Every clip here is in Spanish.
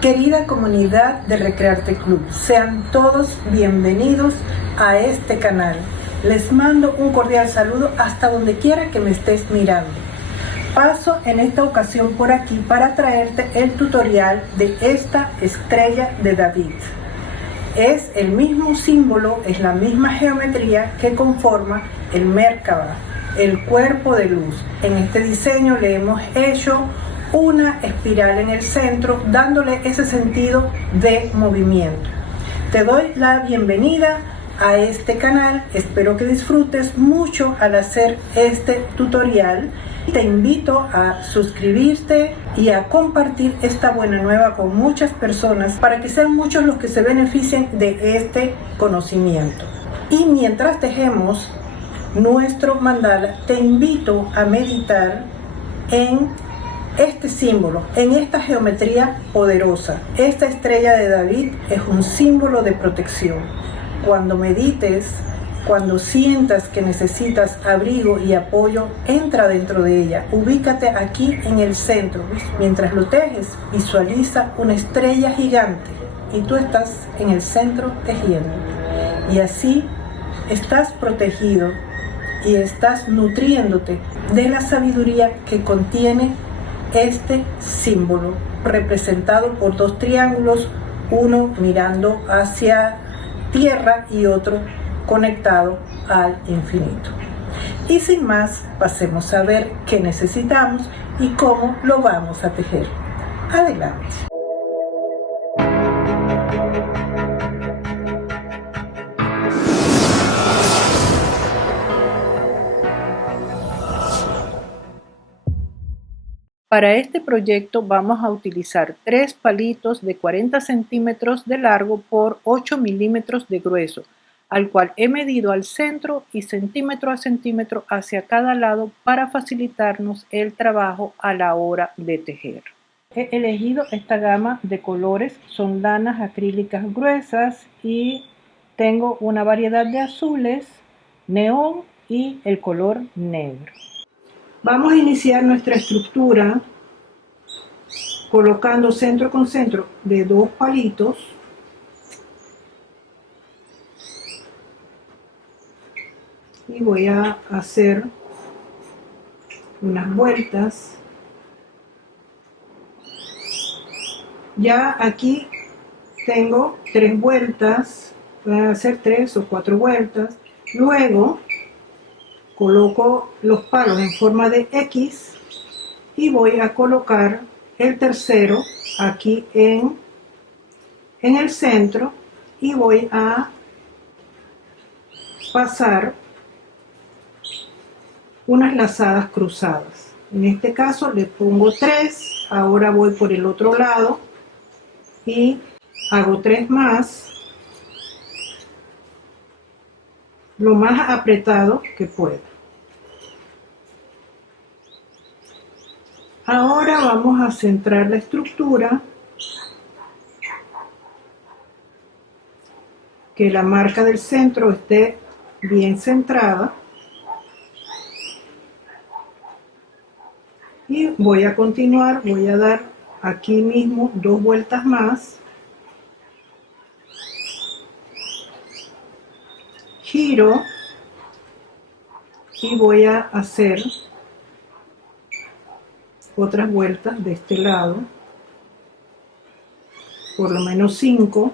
Querida comunidad de Recrearte Club, sean todos bienvenidos a este canal. Les mando un cordial saludo hasta donde quiera que me estés mirando. Paso en esta ocasión por aquí para traerte el tutorial de esta estrella de David. Es el mismo símbolo, es la misma geometría que conforma el Merkaba, el cuerpo de luz. En este diseño le hemos hecho una espiral en el centro, dándole ese sentido de movimiento. Te doy la bienvenida a este canal, espero que disfrutes mucho al hacer este tutorial. Te invito a suscribirte y a compartir esta buena nueva con muchas personas para que sean muchos los que se beneficien de este conocimiento. Y mientras tejemos nuestro mandala, te invito a meditar en este símbolo, en esta geometría poderosa. Esta estrella de David es un símbolo de protección. Cuando medites, cuando sientas que necesitas abrigo y apoyo, entra dentro de ella. Ubícate aquí en el centro. Mientras lo tejes, visualiza una estrella gigante y tú estás en el centro tejiendo. Y así estás protegido y estás nutriéndote de la sabiduría que contiene este símbolo, representado por dos triángulos, uno mirando hacia tierra y otro conectado al infinito. Y sin más, pasemos a ver qué necesitamos y cómo lo vamos a tejer. Adelante. Para este proyecto vamos a utilizar 3 palitos de 40 centímetros de largo por 8 milímetros de grueso, al cual he medido al centro y centímetro a centímetro hacia cada lado para facilitarnos el trabajo a la hora de tejer. He elegido esta gama de colores, son lanas acrílicas gruesas y tengo una variedad de azules, neón y el color negro. Vamos a iniciar nuestra estructura colocando centro con centro de 2 palitos y voy a hacer unas vueltas. Ya aquí tengo 3 vueltas, voy a hacer 3 o 4 vueltas. Luego coloco los palos en forma de X y voy a colocar el tercero aquí en el centro y voy a pasar unas lazadas cruzadas. En este caso le pongo 3, ahora voy por el otro lado y hago 3 más, lo más apretado que pueda. Ahora vamos a centrar la estructura, que la marca del centro esté bien centrada. Y voy a continuar, voy a dar aquí mismo 2 vueltas más. Giro y voy a hacer otras vueltas de este lado, por lo menos 5.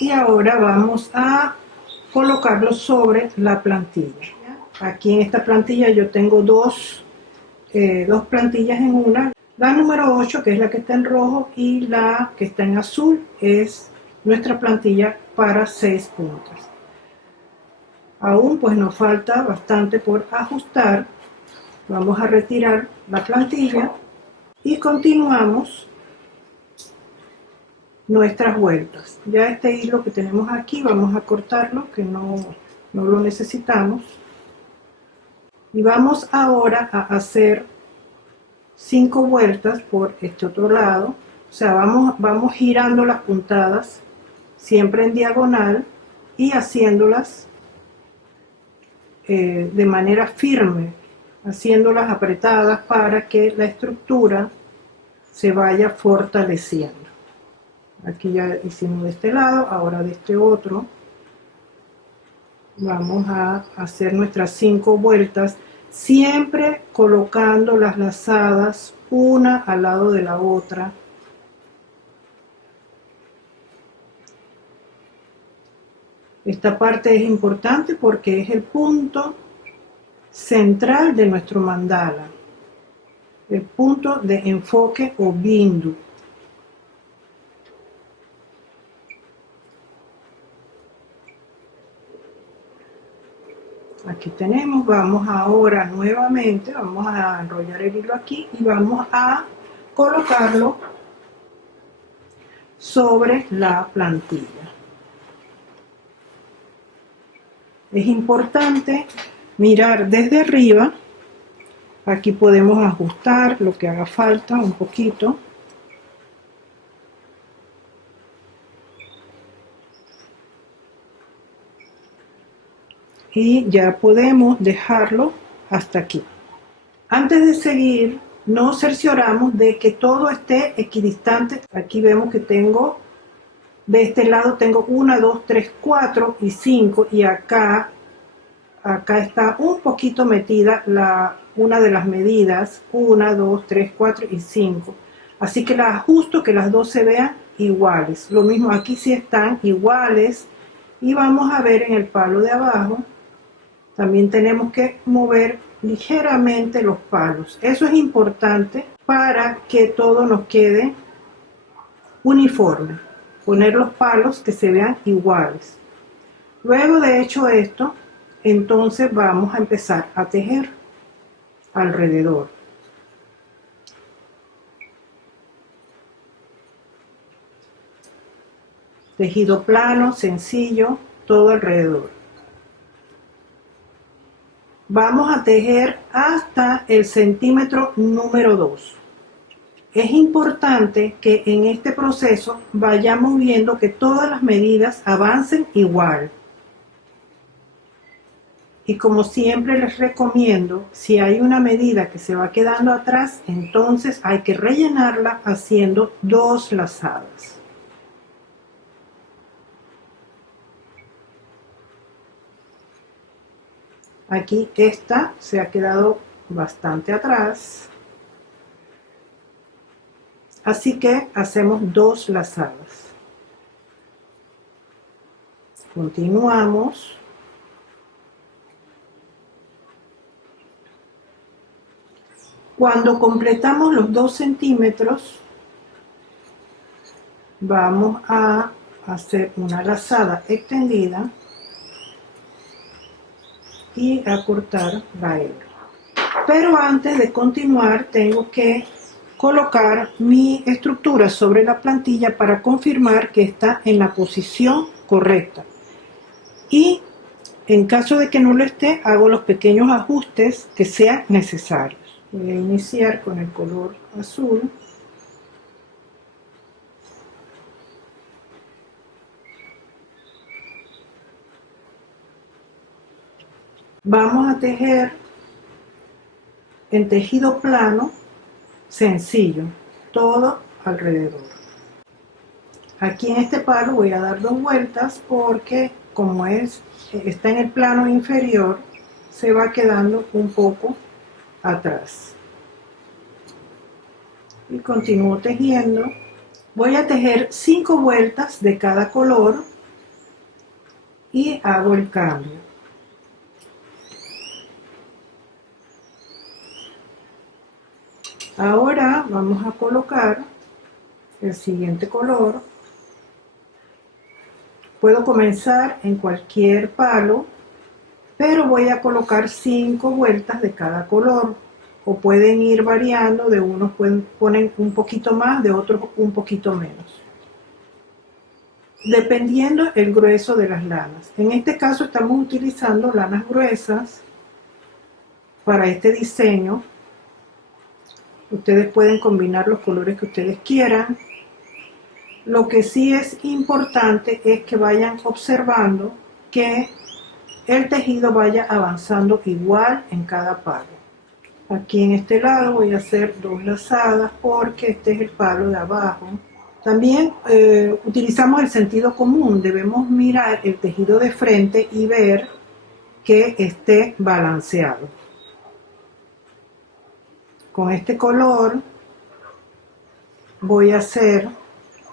Y ahora vamos a colocarlo sobre la plantilla. Aquí en esta plantilla yo tengo dos plantillas en una. La número 8, que es la que está en rojo, y la que está en azul es nuestra plantilla para 6 puntas. Aún pues nos falta bastante por ajustar. Vamos a retirar la plantilla y continuamos nuestras vueltas. Ya este hilo que tenemos aquí vamos a cortarlo, que no lo necesitamos, y vamos ahora a hacer 5 vueltas por este otro lado, sea, vamos girando las puntadas siempre en diagonal y haciéndolas de manera firme, haciéndolas apretadas para que la estructura se vaya fortaleciendo. Aquí ya hicimos de este lado, ahora de este otro. Vamos a hacer nuestras 5 vueltas, siempre colocando las lazadas una al lado de la otra. Esta parte es importante porque es el punto central de nuestro mandala, el punto de enfoque o bindu. Aquí tenemos, vamos ahora nuevamente, vamos a enrollar el hilo aquí y vamos a colocarlo sobre la plantilla. Es importante mirar desde arriba. Aquí podemos ajustar lo que haga falta un poquito. Y ya podemos dejarlo hasta aquí. Antes de seguir, nos cercioramos de que todo esté equidistante. Aquí vemos que tengo, de este lado tengo 1, 2, 3, 4 y 5. Y acá está un poquito metida una de las medidas. 1, 2, 3, 4 y 5. Así que las ajusto que las dos se vean iguales. Lo mismo aquí sí están iguales. Y vamos a ver en el palo de abajo. También tenemos que mover ligeramente los palos. Eso es importante para que todo nos quede uniforme. Poner los palos que se vean iguales. Luego de hecho esto, entonces vamos a empezar a tejer alrededor. Tejido plano, sencillo, todo alrededor. Vamos a tejer hasta el centímetro número 2. Es importante que en este proceso vayamos viendo que todas las medidas avancen igual. Y como siempre les recomiendo, si hay una medida que se va quedando atrás, entonces hay que rellenarla haciendo 2 lazadas. Aquí esta se ha quedado bastante atrás. Así que hacemos 2 lazadas. Continuamos. Cuando completamos los 2 centímetros, vamos a hacer una lazada extendida y a cortar la hebra. Pero antes de continuar tengo que colocar mi estructura sobre la plantilla para confirmar que está en la posición correcta. Y en caso de que no lo esté, hago los pequeños ajustes que sean necesarios. Voy a iniciar con el color azul. Vamos a tejer en tejido plano, sencillo, todo alrededor. Aquí en este palo voy a dar 2 vueltas porque como está en el plano inferior, se va quedando un poco atrás. Y continúo tejiendo. Voy a tejer 5 vueltas de cada color y hago el cambio. Ahora vamos a colocar el siguiente color. Puedo comenzar en cualquier palo, pero voy a colocar 5 vueltas de cada color. O pueden ir variando, de unos ponen un poquito más, de otros un poquito menos. Dependiendo el grueso de las lanas. En este caso estamos utilizando lanas gruesas para este diseño. Ustedes pueden combinar los colores que ustedes quieran. Lo que sí es importante es que vayan observando que el tejido vaya avanzando igual en cada palo. Aquí en este lado voy a hacer 2 lazadas porque este es el palo de abajo. También utilizamos el sentido común, debemos mirar el tejido de frente y ver que esté balanceado. Con este color voy a hacer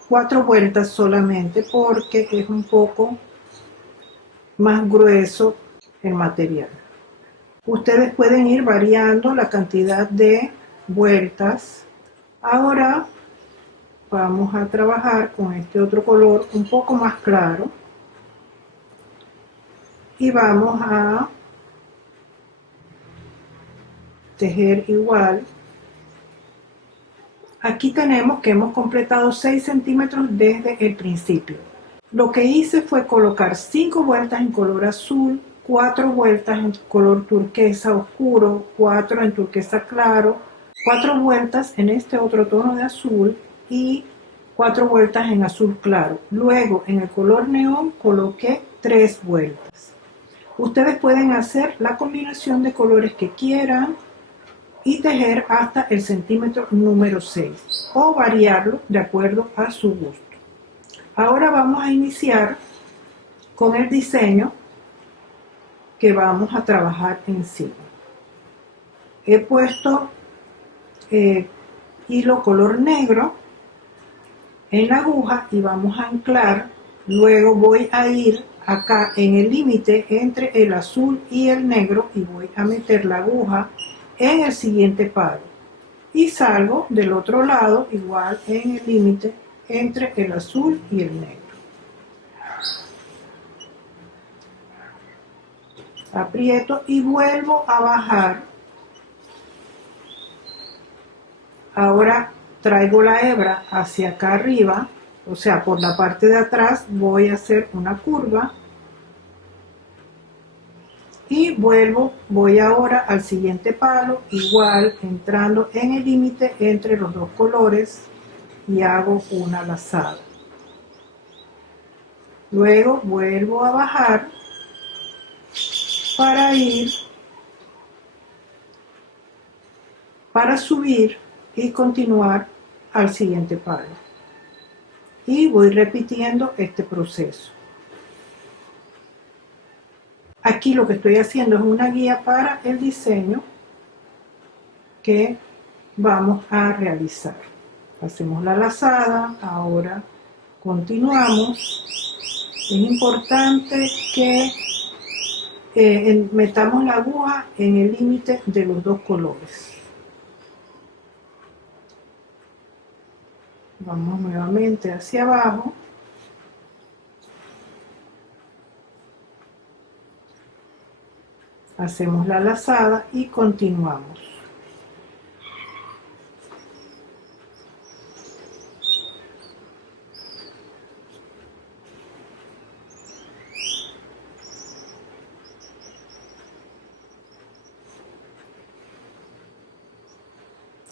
4 vueltas solamente porque es un poco más grueso el material. Ustedes pueden ir variando la cantidad de vueltas. Ahora vamos a trabajar con este otro color un poco más claro y vamos a tejer igual. Aquí tenemos que hemos completado 6 centímetros desde el principio. Lo que hice fue colocar 5 vueltas en color azul, 4 vueltas en color turquesa oscuro, 4 en turquesa claro, 4 vueltas en este otro tono de azul y 4 vueltas en azul claro. Luego en el color neón coloqué 3 vueltas. Ustedes pueden hacer la combinación de colores que quieran y tejer hasta el centímetro número 6 o variarlo de acuerdo a su gusto. Ahora vamos a iniciar con el diseño que vamos a trabajar encima. He puesto hilo color negro en la aguja y vamos a anclar. Luego voy a ir acá en el límite entre el azul y el negro y voy a meter la aguja en el siguiente palo y salgo del otro lado igual en el límite entre el azul y el negro. Aprieto y vuelvo a bajar. Ahora traigo la hebra hacia acá arriba, o sea, por la parte de atrás voy a hacer una curva y voy ahora al siguiente palo, igual entrando en el límite entre los dos colores y hago una lazada. Luego vuelvo a bajar para subir y continuar al siguiente palo. Y voy repitiendo este proceso. Aquí lo que estoy haciendo es una guía para el diseño que vamos a realizar. Hacemos la lazada, ahora continuamos. Es importante que metamos la aguja en el límite de los dos colores. Vamos nuevamente hacia abajo. Hacemos la lazada y continuamos.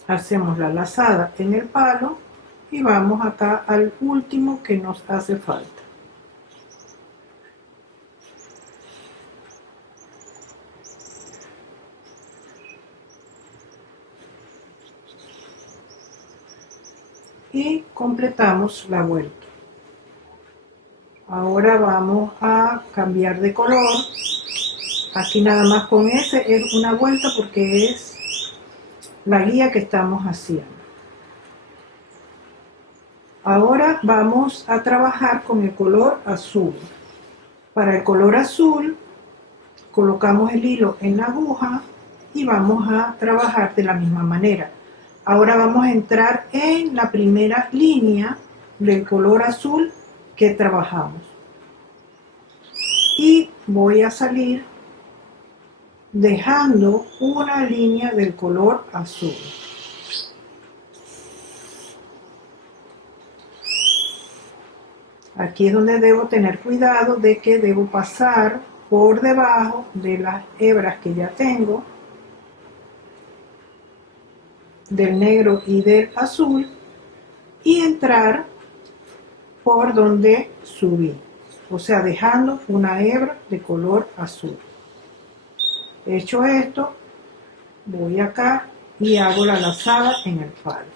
Hacemos la lazada en el palo y vamos acá al último que nos hace falta. Y completamos la vuelta. Ahora vamos a cambiar de color. Aquí nada más con ese es una vuelta porque es la guía que estamos haciendo. Ahora vamos a trabajar con el color azul. Para el color azul colocamos el hilo en la aguja y vamos a trabajar de la misma manera. Ahora vamos a entrar en la primera línea del color azul que trabajamos. Y voy a salir dejando una línea del color azul. Aquí es donde debo tener cuidado de que debo pasar por debajo de las hebras que ya tengo, del negro y del azul, y entrar por donde subí, o sea, dejando una hebra de color azul. Hecho esto, voy acá y hago la lazada en el palo.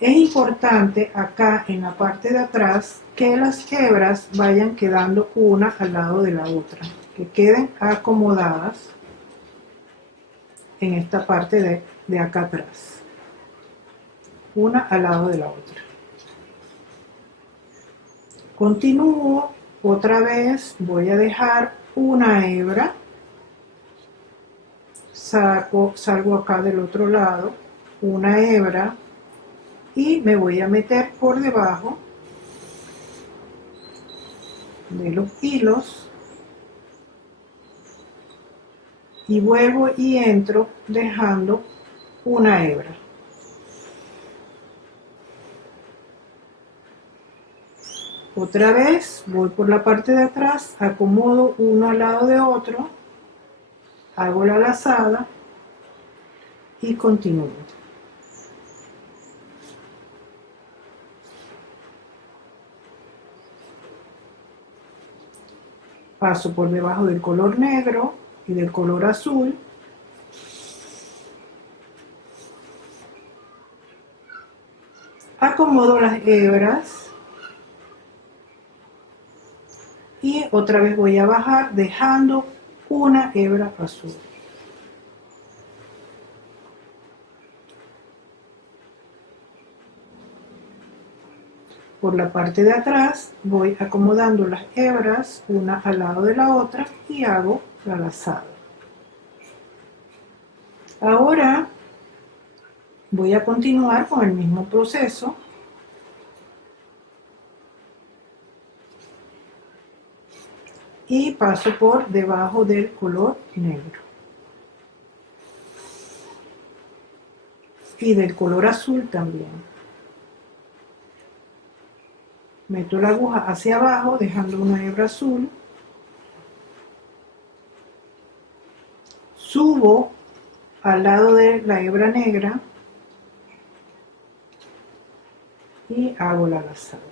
Es importante acá en la parte de atrás que las hebras vayan quedando una al lado de la otra, que queden acomodadas en esta parte de acá atrás, una al lado de la otra. Continúo, otra vez voy a dejar una hebra, salgo acá del otro lado, una hebra, y me voy a meter por debajo de los hilos y vuelvo y entro dejando una hebra. Otra vez voy por la parte de atrás, acomodo uno al lado de otro, hago la lazada y continúo. Paso por debajo del color negro y del color azul. Acomodo las hebras y otra vez voy a bajar dejando una hebra azul. Por la parte de atrás voy acomodando las hebras una al lado de la otra y hago la lazada. Ahora voy a continuar con el mismo proceso. Y paso por debajo del color negro. Y del color azul también. Meto la aguja hacia abajo dejando una hebra azul. Subo al lado de la hebra negra y hago la lazada.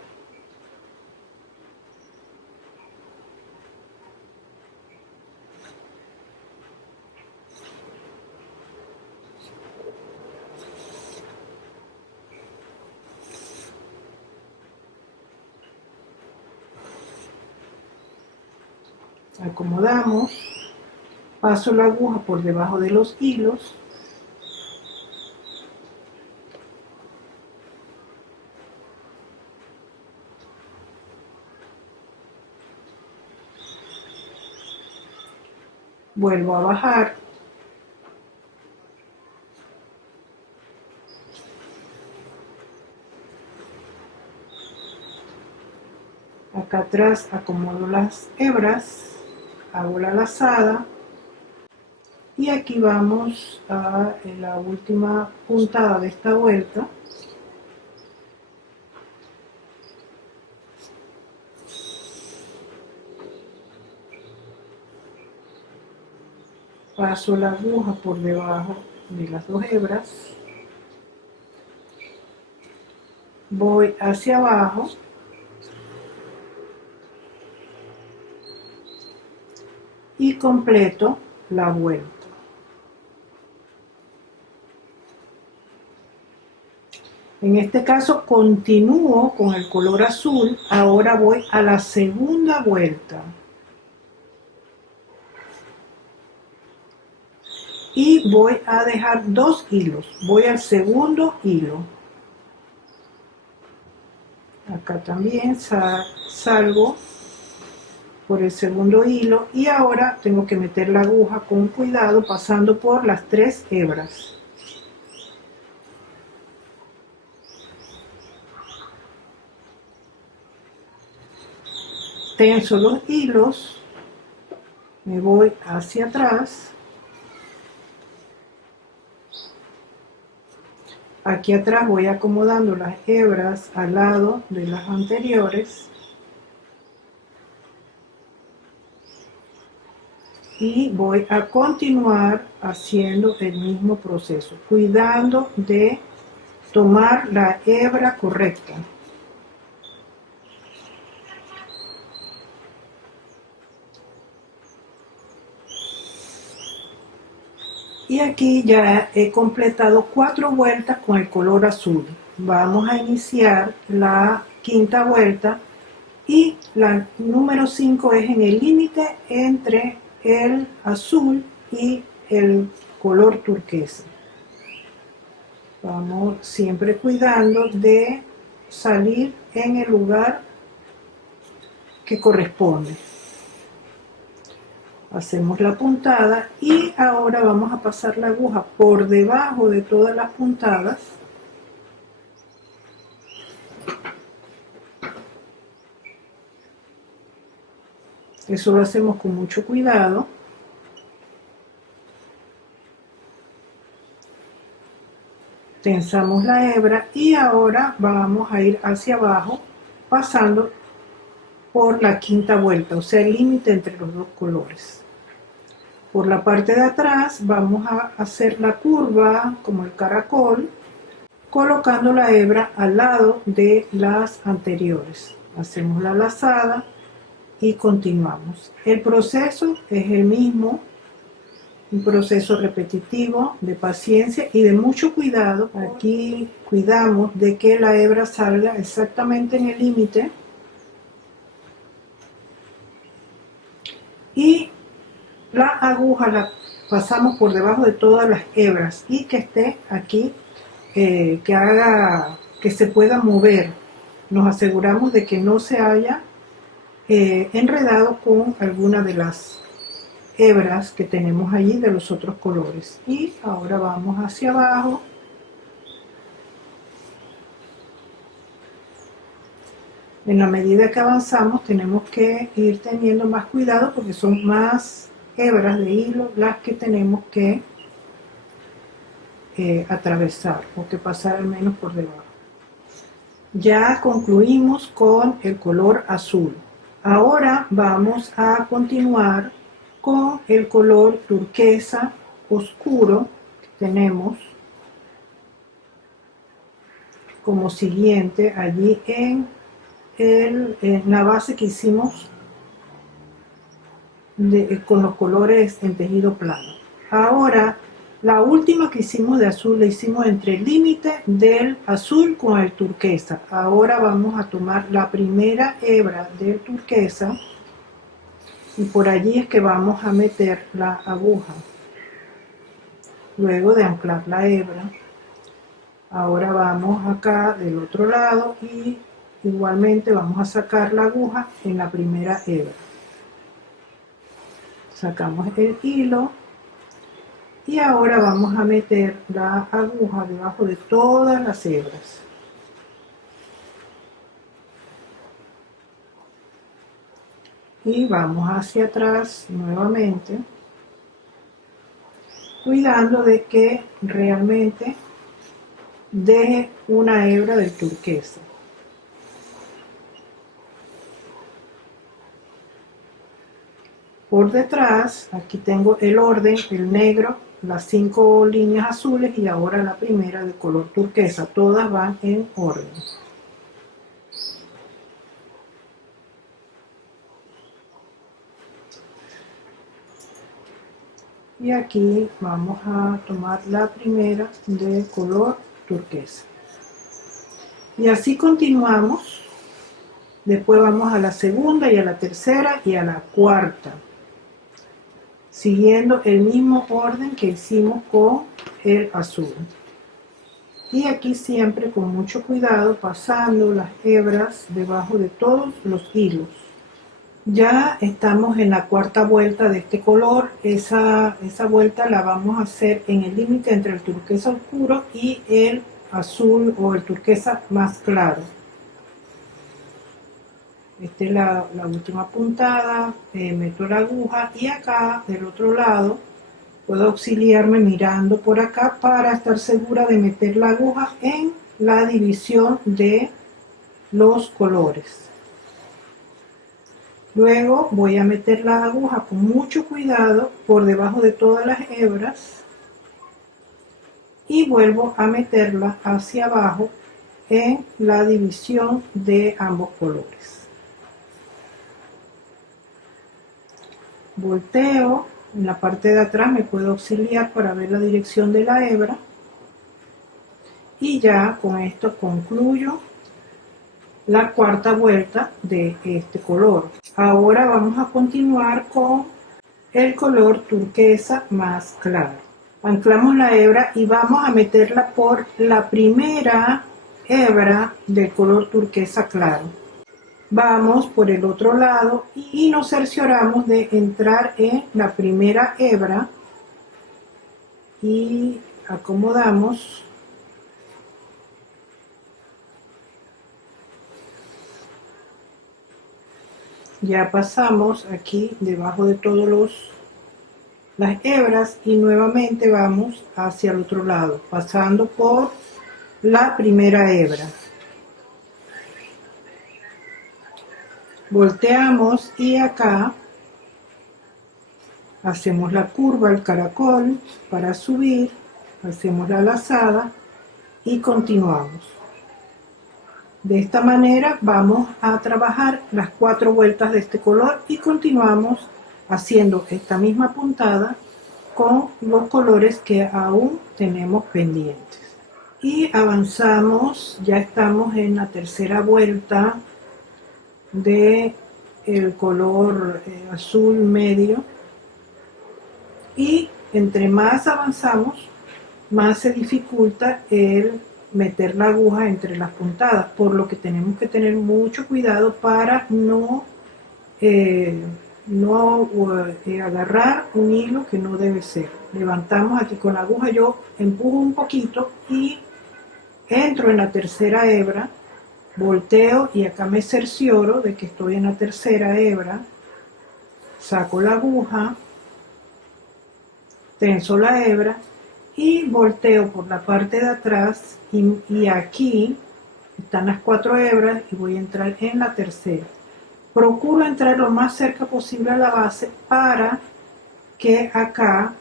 Acomodamos, paso la aguja por debajo de los hilos, vuelvo a bajar, acá atrás acomodo las hebras, hago la lazada y aquí vamos a la última puntada de esta vuelta. Paso la aguja por debajo de las dos hebras, voy hacia abajo y completo la vuelta. En este caso continúo con el color azul, ahora voy a la segunda vuelta. Y voy a dejar dos hilos, voy al segundo hilo. Acá también salgo por el segundo hilo y ahora tengo que meter la aguja con cuidado pasando por las tres hebras. Tenso los hilos, me voy hacia atrás. Aquí atrás voy acomodando las hebras al lado de las anteriores. Y voy a continuar haciendo el mismo proceso, cuidando de tomar la hebra correcta. Y aquí ya he completado 4 vueltas con el color azul. Vamos a iniciar la quinta vuelta y la número 5 es en el límite entre el azul y el color turquesa. Vamos siempre cuidando de salir en el lugar que corresponde. Hacemos la puntada y ahora vamos a pasar la aguja por debajo de todas las puntadas. Eso lo hacemos con mucho cuidado. Tensamos la hebra y ahora vamos a ir hacia abajo pasando por la quinta vuelta, o sea el límite entre los dos colores. Por la parte de atrás vamos a hacer la curva como el caracol, colocando la hebra al lado de las anteriores. Hacemos la lazada y continuamos. El proceso es el mismo, un proceso repetitivo de paciencia y de mucho cuidado. Aquí cuidamos de que la hebra salga exactamente en el límite y la aguja la pasamos por debajo de todas las hebras y que esté aquí, que haga que se pueda mover. Nos aseguramos de que no se haya enredado con alguna de las hebras que tenemos allí de los otros colores. Y ahora vamos hacia abajo. En la medida que avanzamos tenemos que ir teniendo más cuidado porque son más hebras de hilo las que tenemos que atravesar o que pasar al menos por debajo. Ya concluimos con el color azul. Ahora vamos a continuar con el color turquesa oscuro que tenemos como siguiente allí en la base que hicimos con los colores en tejido plano. Ahora la última que hicimos de azul la hicimos entre el límite del azul con el turquesa. Ahora vamos a tomar la primera hebra del turquesa y por allí es que vamos a meter la aguja. Luego de anclar la hebra, ahora vamos acá del otro lado y igualmente vamos a sacar la aguja en la primera hebra. Sacamos el hilo y ahora vamos a meter la aguja debajo de todas las hebras. Y vamos hacia atrás nuevamente, cuidando de que realmente deje una hebra del turquesa. Por detrás, aquí tengo el orden, el negro, las 5 líneas azules y ahora la primera de color turquesa. Todas van en orden. Y aquí vamos a tomar la primera de color turquesa. Y así continuamos. Después vamos a la segunda y a la tercera y a la cuarta, siguiendo el mismo orden que hicimos con el azul. Y aquí siempre con mucho cuidado pasando las hebras debajo de todos los hilos. Ya estamos en la cuarta vuelta de este color. Esa vuelta la vamos a hacer en el límite entre el turquesa oscuro y el azul o el turquesa más claro. Esta es la última puntada, meto la aguja y acá del otro lado puedo auxiliarme mirando por acá para estar segura de meter la aguja en la división de los colores. Luego voy a meter la aguja con mucho cuidado por debajo de todas las hebras y vuelvo a meterla hacia abajo en la división de ambos colores. Volteo En la parte de atrás me puedo auxiliar para ver la dirección de la hebra. Y ya con esto concluyo la cuarta vuelta de este color. Ahora vamos a continuar con el color turquesa más claro. Anclamos la hebra y vamos a meterla por la primera hebra del color turquesa claro. Vamos por el otro lado y nos cercioramos de entrar en la primera hebra y acomodamos. Ya pasamos aquí debajo de todos las hebras y nuevamente vamos hacia el otro lado, pasando por la primera hebra. Volteamos y acá hacemos la curva, el caracol para subir, hacemos la lazada y continuamos. De esta manera vamos a trabajar las 4 vueltas de este color y continuamos haciendo esta misma puntada con los colores que aún tenemos pendientes. Y avanzamos, ya estamos en la tercera vuelta de el color azul medio, y entre más avanzamos, más se dificulta el meter la aguja entre las puntadas, por lo que tenemos que tener mucho cuidado para no agarrar un hilo que no debe ser. Levantamos aquí con la aguja, yo empujo un poquito y entro en la tercera hebra, volteo y acá me cercioro de que estoy en la tercera hebra, saco la aguja, tenso la hebra y volteo por la parte de atrás y aquí están las 4 hebras y voy a entrar en la tercera. Procuro entrar lo más cerca posible a la base para que acá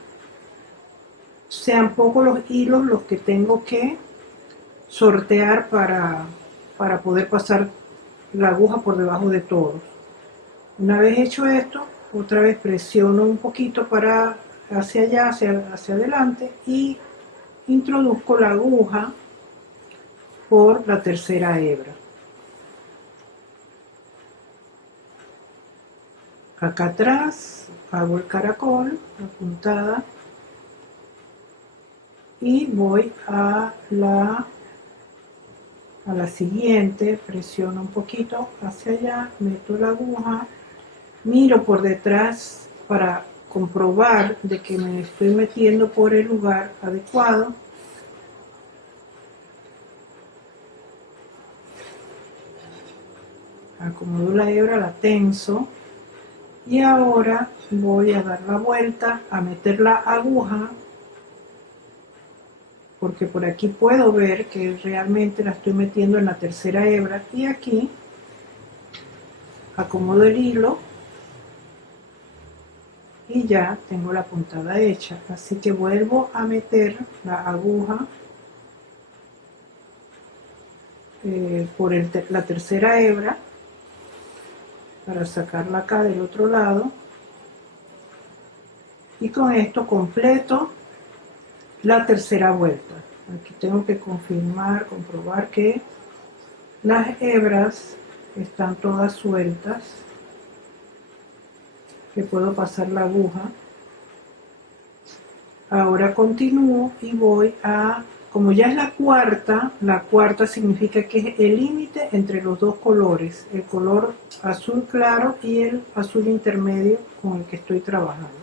sean pocos los hilos los que tengo que sortear para poder pasar la aguja por debajo de todos. Una vez hecho esto, otra vez presiono un poquito para hacia allá, hacia adelante y introduzco la aguja por la tercera hebra. Acá atrás hago el caracol, la puntada, y voy a la siguiente, presiono un poquito hacia allá, meto la aguja, miro por detrás para comprobar de que me estoy metiendo por el lugar adecuado. Acomodo la hebra, la tenso y ahora voy a dar la vuelta, a meter la aguja, porque por aquí puedo ver que realmente la estoy metiendo en la tercera hebra, y aquí acomodo el hilo y ya tengo la puntada hecha. Así que vuelvo a meter la aguja por la tercera hebra para sacarla acá del otro lado, y con esto completo la tercera vuelta. Aquí tengo que comprobar que las hebras están todas sueltas, que puedo pasar la aguja. Ahora continúo y voy a, como ya es la cuarta significa que es el límite entre los dos colores, el color azul claro y el azul intermedio con el que estoy trabajando.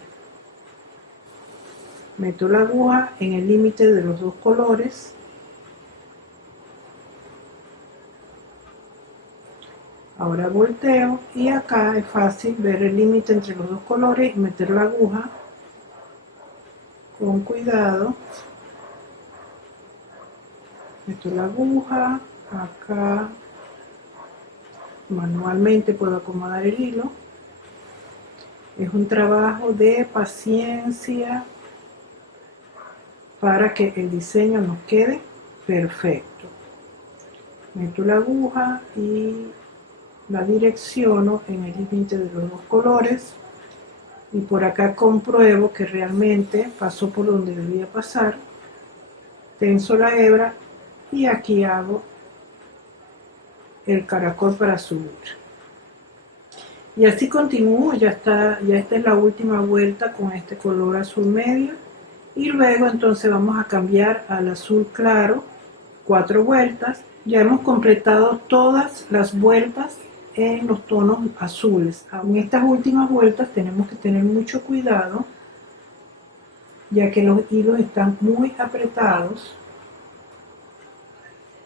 Meto la aguja en el límite de los dos colores. Ahora volteo y acá es fácil ver el límite entre los dos colores y meter la aguja con cuidado. Meto la aguja, acá manualmente puedo acomodar el hilo. Es un trabajo de paciencia para que el diseño nos quede perfecto. Meto la aguja y la direcciono en el límite de los dos colores. y por acá compruebo que realmente pasó por donde debía pasar. Tenso la hebra y aquí hago el caracol para subir. Y así continúo, ya esta es la última vuelta con este color azul medio. Y luego entonces vamos a cambiar al azul claro, 4 vueltas. Ya hemos completado todas las vueltas en los tonos azules. En estas últimas vueltas tenemos que tener mucho cuidado, ya que los hilos están muy apretados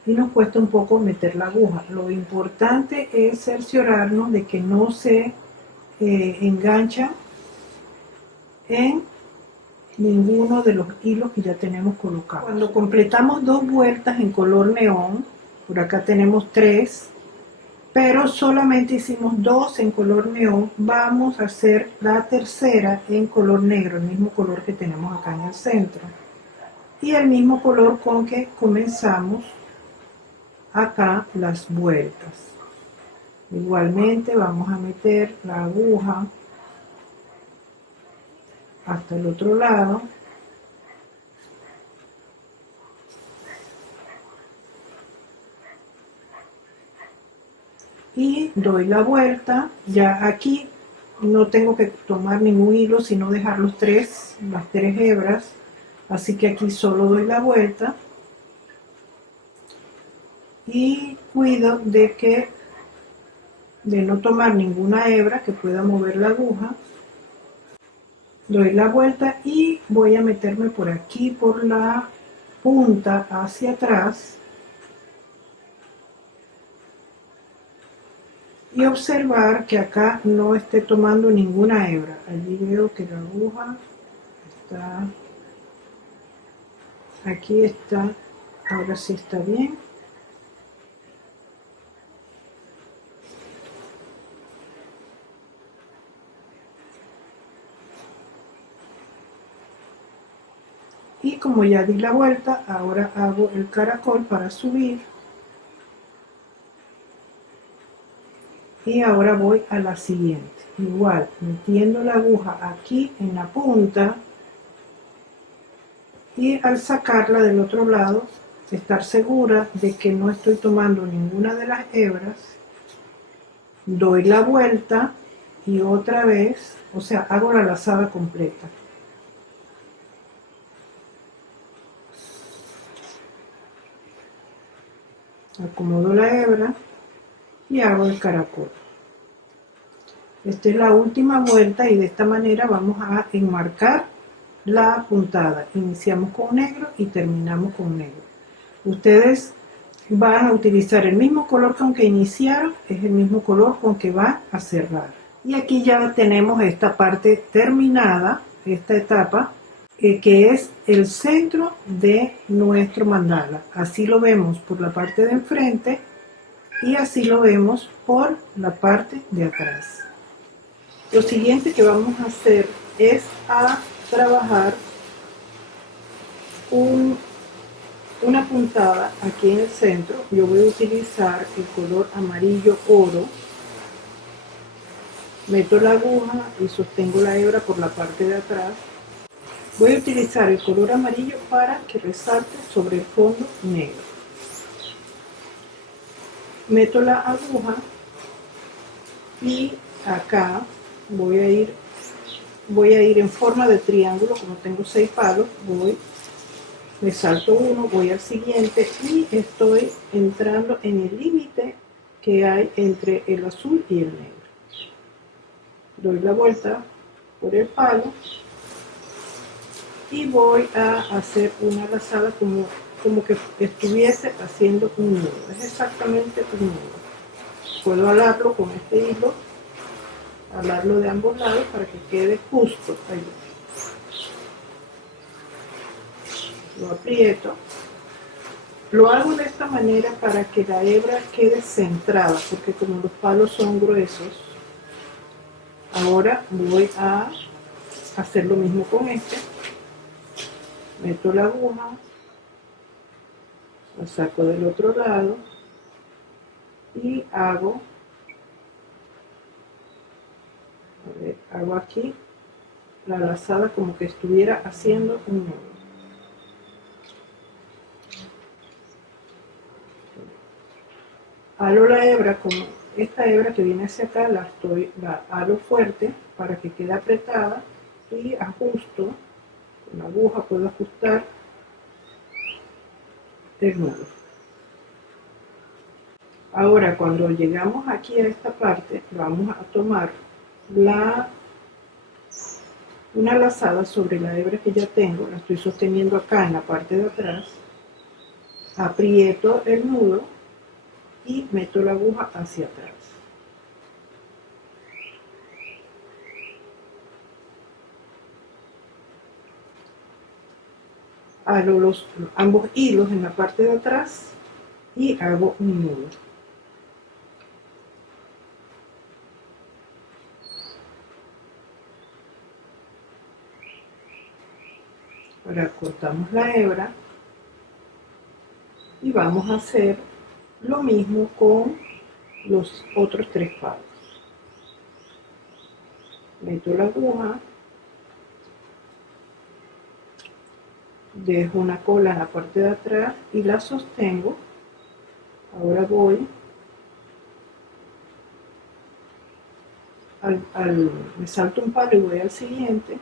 y nos cuesta un poco meter la aguja. Lo importante es cerciorarnos de que no se engancha en ninguno de los hilos que ya tenemos colocados. Cuando completamos 2 vueltas en color neón, por acá tenemos 3, pero solamente hicimos 2 en color neón, vamos a hacer la tercera en color negro, el mismo color que tenemos acá en el centro, y el mismo color con que comenzamos acá las vueltas. Igualmente vamos a meter la aguja hasta el otro lado y doy la vuelta. Ya aquí no tengo que tomar ningún hilo, sino dejar las tres hebras, así que aquí solo doy la vuelta y cuido de no tomar ninguna hebra que pueda mover la aguja. Doy la vuelta y voy a meterme por aquí, por la punta hacia atrás, y observar que acá no esté tomando ninguna hebra. Allí veo que la aguja está, aquí está, ahora sí está bien. Y como ya di la vuelta, ahora hago el caracol para subir. Y ahora voy a la siguiente. Igual, metiendo la aguja aquí en la punta. Y al sacarla del otro lado, estar segura de que no estoy tomando ninguna de las hebras. Doy la vuelta y otra vez, o sea, hago la lazada completa. Acomodo la hebra y hago el caracol. Esta es la última vuelta y de esta manera vamos a enmarcar la puntada. Iniciamos con negro y terminamos con negro. Ustedes van a utilizar el mismo color con que iniciaron, es el mismo color con que van a cerrar. Y aquí ya tenemos esta parte terminada, esta etapa, que es el centro de nuestro mandala. Así lo vemos por la parte de enfrente y así lo vemos por la parte de atrás. Lo siguiente que vamos a hacer es a trabajar una puntada aquí en el centro. Yo voy a utilizar el color amarillo oro. Meto la aguja y sostengo la hebra por la parte de atrás. Voy a utilizar el color amarillo para que resalte sobre el fondo negro. Meto la aguja y acá voy a ir en forma de triángulo. Como tengo 6 palos, me salto uno, voy al siguiente y estoy entrando en el límite que hay entre el azul y el negro. Doy la vuelta por el palo y voy a hacer una lazada como que estuviese haciendo un nudo. Es exactamente un nudo. Puedo alarlo con este hilo, alarlo de ambos lados para que quede justo ahí. Lo aprieto. Lo hago de esta manera para que la hebra quede centrada, porque como los palos son gruesos, ahora voy a hacer lo mismo con este. Meto la aguja, la saco del otro lado y hago aquí la lazada como que estuviera haciendo un nudo. Halo la hebra, como esta hebra que viene hacia acá, la halo fuerte para que quede apretada y ajusto, con la aguja puedo ajustar el nudo. Ahora cuando llegamos aquí a esta parte, vamos a tomar una lazada sobre la hebra que ya tengo, la estoy sosteniendo acá en la parte de atrás, aprieto el nudo y meto la aguja hacia atrás. Hago ambos hilos en la parte de atrás y hago un nudo. Ahora cortamos la hebra y vamos a hacer lo mismo con los otros 3 palos. Meto la aguja, dejo una cola en la parte de atrás y la sostengo. Ahora voy me salto un palo y voy al siguiente,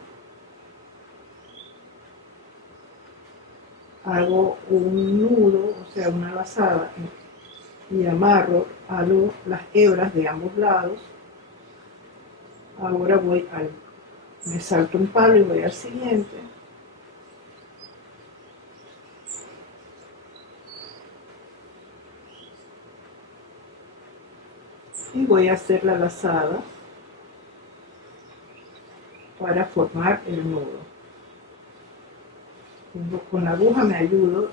hago un nudo, o sea una lazada, y amarro las hebras de ambos lados. Ahora me salto un palo y voy al siguiente, y voy a hacer la lazada para formar el nudo. Con la aguja me ayudo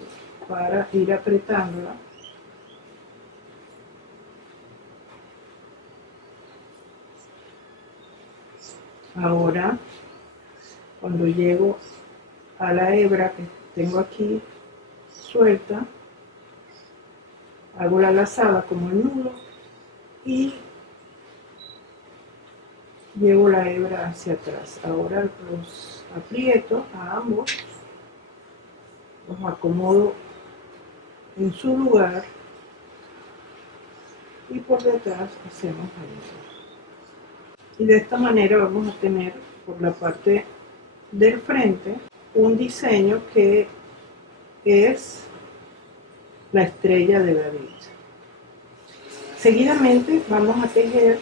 para ir apretándola. Ahora, cuando llego a la hebra que tengo aquí suelta, hago la lazada como el nudo y llevo la hebra hacia atrás. Ahora los aprieto a ambos, los acomodo en su lugar y por detrás hacemos ahí. Y de esta manera vamos a tener por la parte del frente un diseño que es la estrella de David. Seguidamente vamos a tejer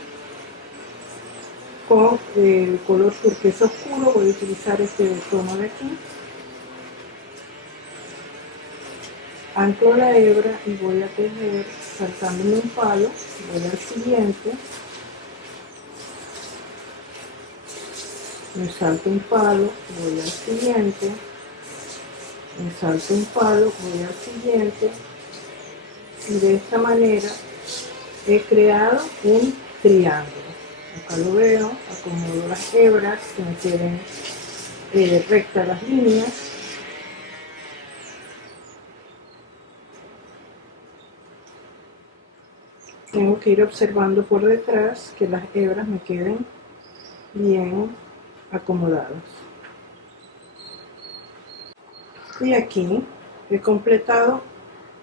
con el color turquesa oscuro. Voy a utilizar este tono de aquí. Anclo la hebra y voy a tejer saltándome un palo. Voy al siguiente, me salto un palo, voy al siguiente, me salto un palo, voy al siguiente, y de esta manera he creado un triángulo. Acá lo veo, acomodo las hebras que me queden rectas las líneas. Tengo que ir observando por detrás que las hebras me queden bien acomodadas. Y aquí he completado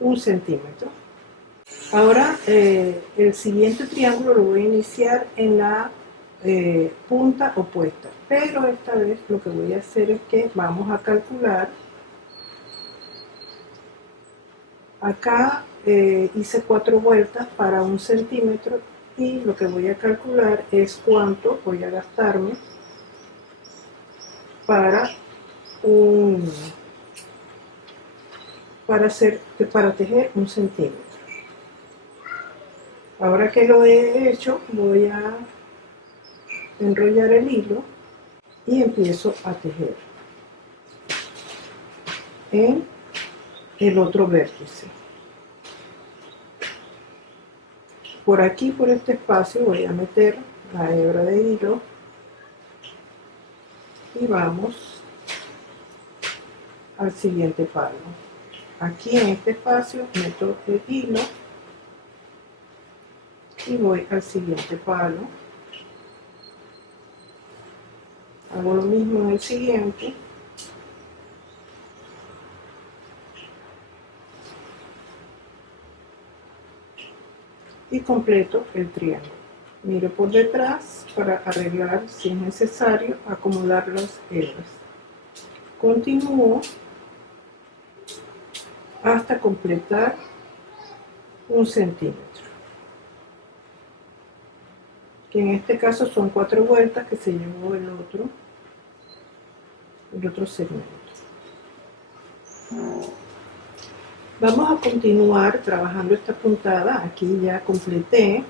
1 centímetro. Ahora el siguiente triángulo lo voy a iniciar en la punta opuesta, pero esta vez lo que voy a hacer es que vamos a calcular. Acá hice 4 vueltas para 1 centímetro y lo que voy a calcular es cuánto voy a gastarme para tejer 1 centímetro. Ahora que lo he hecho, voy a enrollar el hilo y empiezo a tejer en el otro vértice. Por aquí, por este espacio, voy a meter la hebra de hilo y vamos al siguiente palo. Aquí en este espacio meto el hilo y voy al siguiente palo Hago lo mismo en el siguiente. Y completo el triángulo. Miro por detrás para arreglar, si es necesario, acomodar las hebras. Continúo hasta completar 1 centímetro, que en este caso son 4 vueltas que se llevó el otro segmento. Vamos a continuar trabajando esta puntada. Aquí ya completé,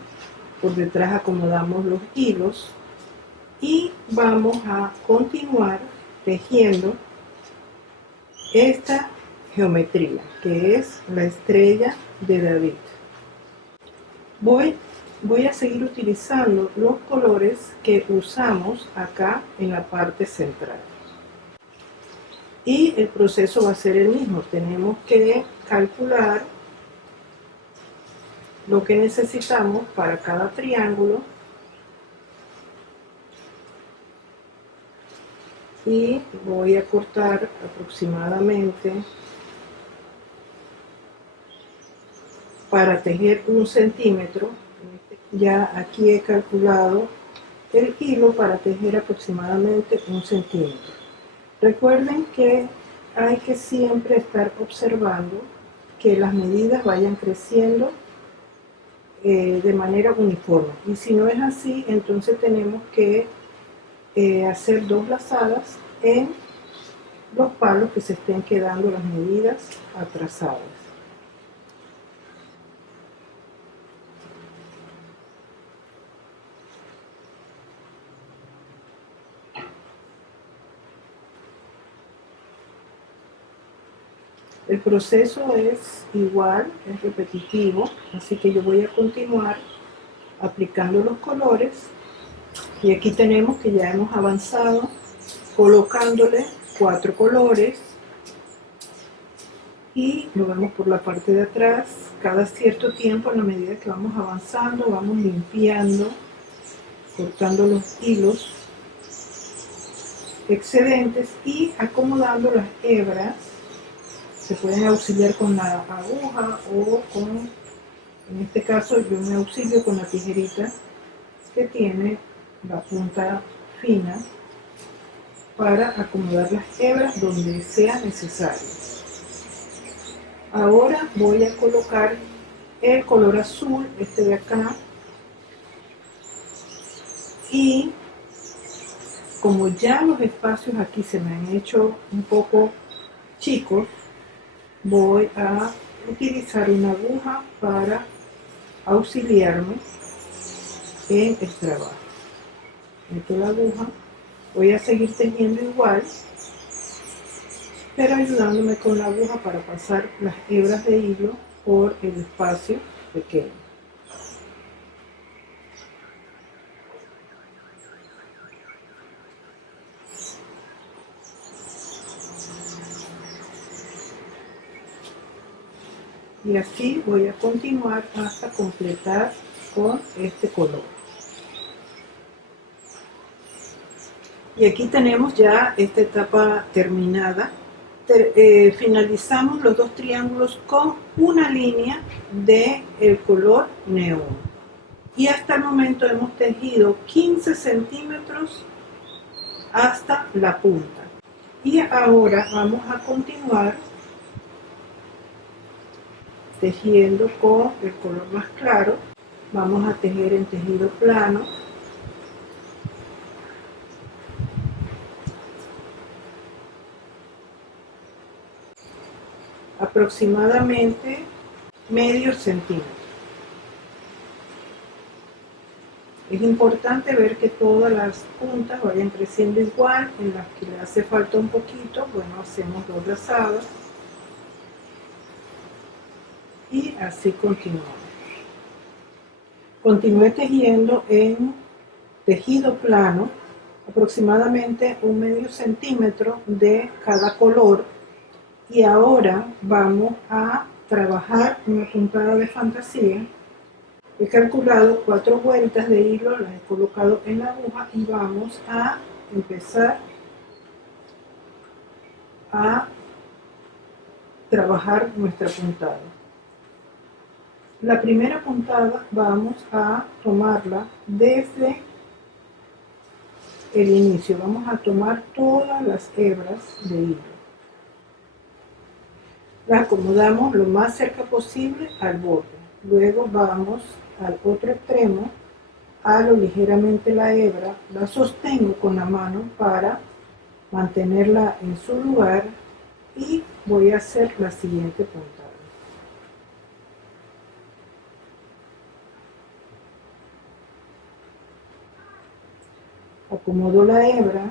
por detrás acomodamos los hilos y vamos a continuar tejiendo esta geometría, que es la estrella de David. Voy a seguir utilizando los colores que usamos acá en la parte central. Y el proceso va a ser el mismo. Tenemos que calcular lo que necesitamos para cada triángulo y voy a cortar aproximadamente para tejer 1 centímetro. Ya aquí he calculado el hilo para tejer aproximadamente 1 centímetro. Recuerden que hay que siempre estar observando que las medidas vayan creciendo de manera uniforme, y si no es así, entonces tenemos que hacer 2 lazadas en los palos que se estén quedando las medidas atrasadas. El proceso es igual, es repetitivo, así que yo voy a continuar aplicando los colores. Y aquí tenemos que ya hemos avanzado colocándole 4 colores y lo vemos por la parte de atrás. Cada cierto tiempo, en la medida que vamos avanzando, vamos limpiando, cortando los hilos excedentes y acomodando las hebras. Se pueden auxiliar con la aguja o con, en este caso yo me auxilio con la tijerita que tiene la punta fina para acomodar las hebras donde sea necesario. Ahora voy a colocar el color azul, este de acá, y como ya los espacios aquí se me han hecho un poco chicos, voy a utilizar una aguja para auxiliarme en el trabajo. Meto la aguja, voy a seguir tejiendo igual, pero ayudándome con la aguja para pasar las hebras de hilo por el espacio pequeño. Y así voy a continuar hasta completar con este color. Y aquí tenemos ya esta etapa terminada. Finalizamos los 2 triángulos con una línea del color neón. Y hasta el momento hemos tejido 15 centímetros hasta la punta. Y ahora vamos a continuar tejiendo con el color más claro. Vamos a tejer en tejido plano. Aproximadamente medio centímetro. Es importante ver que todas las puntas vayan creciendo igual. En las que le hace falta un poquito, bueno, hacemos 2 lazadas y así continuamos. Continué tejiendo en tejido plano aproximadamente un medio centímetro de cada color. Y ahora vamos a trabajar una puntada de fantasía. He calculado 4 vueltas de hilo, las he colocado en la aguja y vamos a empezar a trabajar nuestra puntada. La primera puntada vamos a tomarla desde el inicio. Vamos a tomar todas las hebras de hilo. La acomodamos lo más cerca posible al borde. Luego vamos al otro extremo, halo ligeramente la hebra, la sostengo con la mano para mantenerla en su lugar y voy a hacer la siguiente puntada. Acomodo la hebra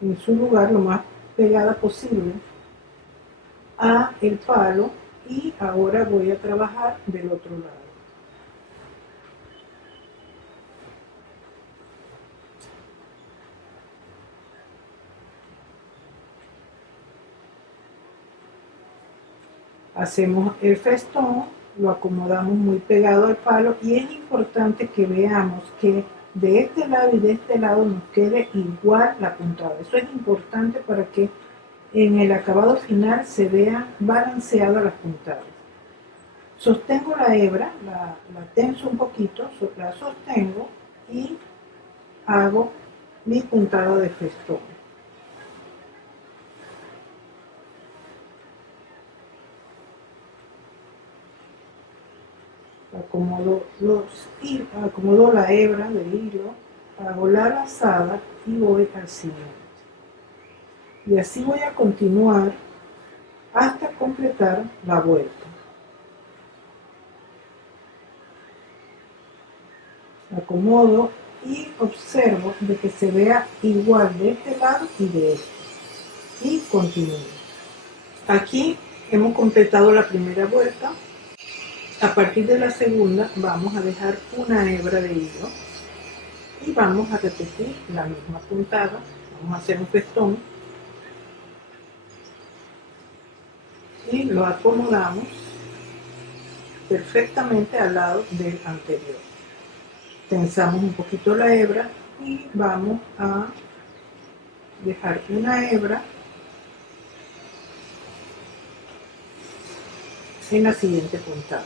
en su lugar lo más pegada posible a el palo y ahora voy a trabajar del otro lado. Hacemos el festón, lo acomodamos muy pegado al palo y es importante que veamos que de este lado y de este lado nos quede igual la puntada. Eso es importante para que en el acabado final se vean balanceadas las puntadas. Sostengo la hebra, la tenso un poquito, la sostengo y hago mi puntada de festón. Acomodo la hebra de hilo, hago la lazada y voy al siguiente. Y así voy a continuar hasta completar la vuelta. Acomodo y observo de que se vea igual de este lado y de este. Y continúo. Aquí hemos completado la primera vuelta. A partir de la segunda vamos a dejar una hebra de hilo y vamos a repetir la misma puntada. Vamos a hacer un festón y lo acomodamos perfectamente al lado del anterior. Tensamos un poquito la hebra y vamos a dejar una hebra en la siguiente puntada.